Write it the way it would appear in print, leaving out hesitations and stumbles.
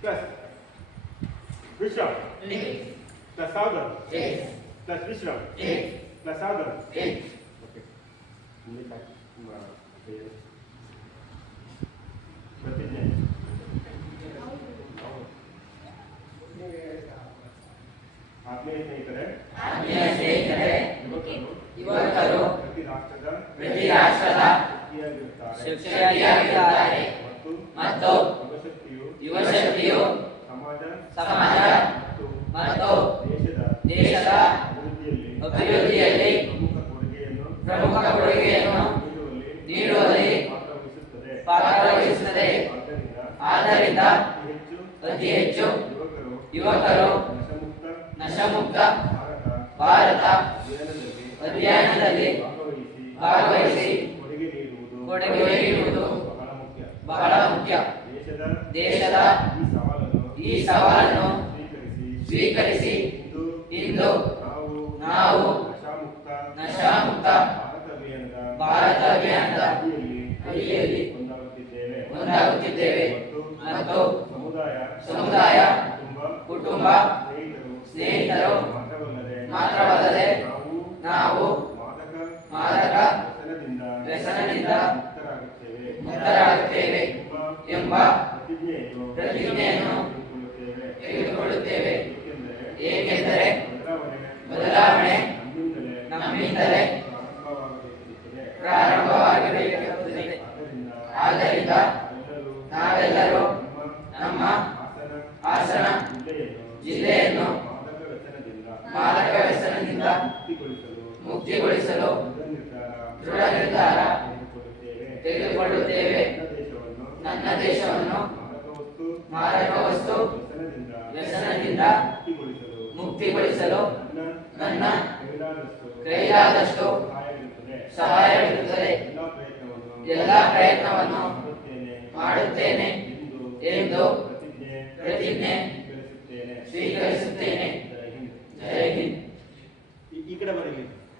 plus Vishal plus Sagar plus Vishal plus Sagar. Okay. ಪ್ರತಿಜ್ಞೆ ಆತ್ಮೀಯ ಸ್ನೇಹಿತರೆ ಯುವಕರು ಪ್ರತಿ ರಾಷ್ಟ್ರದ ಶಕ್ತಿಯಾಗಿರುತ್ತಾರೆ ಮತ್ತು ಯುವಶಕ್ತಿಯು ಸಮಾಜ ಮತ್ತು ದೇಶದ ಅಭಿವೃದ್ಧಿಯಲ್ಲಿ ಪ್ರಮುಖ ಕೊಡುಗೆಯನ್ನು ನೀಡುವಲ್ಲಿ ಪಾತ್ರವಹಿಸುತ್ತದೆ. ಆದ್ದರಿಂದ ಅತಿ ಹೆಚ್ಚು ಯುವಕರು ನಶಾಮುಕ್ತ ಭಾರತ ಅಭಿಯಾನದಲ್ಲಿ ಭಾಗವಹಿಸಿ ಕೊಡುಗೆ ನೀಡುವುದು ಬಹಳ ಮುಖ್ಯ. ದೇಶದ ಈ ಸವಾಲನ್ನು ಸ್ವೀಕರಿಸಿ ಇಂದು ನಾವು ನಶಾಮುಕ್ತ ಭಾರತ ಅಭಿಯಾನದ ಅಡಿಯಲ್ಲಿ ಒಂದಾಗುತ್ತಿದ್ದೇವೆ ಮತ್ತು ಸಮುದಾಯ ಕುಟುಂಬ ಸ್ನೇಹಿತರು ಮಾತ್ರವಲ್ಲದೆ ನಾವು ಮಾದಕ ವ್ಯಸನದಿಂದ ಮುಕ್ತರಾಗುತ್ತೇವೆ ಎಂಬ ಪ್ರತಿಜ್ಞೆಯನ್ನು ತೆಗೆದುಕೊಳ್ಳುತ್ತೇವೆ. ಏಕೆಂದರೆ ಬದಲಾವಣೆ ನಮ್ಮಿಂದಲೇ ಪ್ರಾರಂಭವಾಗಬೇಕಾಗುತ್ತದೆ. ಆದ್ದರಿಂದ ನಾವೆಲ್ಲರೂ ನಮ್ಮ ಹಾಸನ ಜಿಲ್ಲೆಯನ್ನು ಮಾದಕ ವ್ಯಸನದಿಂದ ಮುಕ್ತಿಗೊಳಿಸಲು ದೃಢ ನಿರ್ಧಾರ ತೆಗೆದುಕೊಳ್ಳುತ್ತೇವೆ. ನನ್ನ ದೇಶವನ್ನು ಮಾದಕ ವಸ್ತು ವ್ಯಸನದಿಂದ ಮುಕ್ತಿಗೊಳಿಸಲು ನನ್ನ ಕೈಲಾದಷ್ಟು ಸಹಾಯವಿರುತ್ತದೆ. ಎಲ್ಲ ಪ್ರಯತ್ನವನ್ನು ಮಾಡುತ್ತೇನೆ ಎಂದು ಪ್ರತಿಜ್ಞೆ ಸ್ವೀಕರಿಸುತ್ತೇನೆ.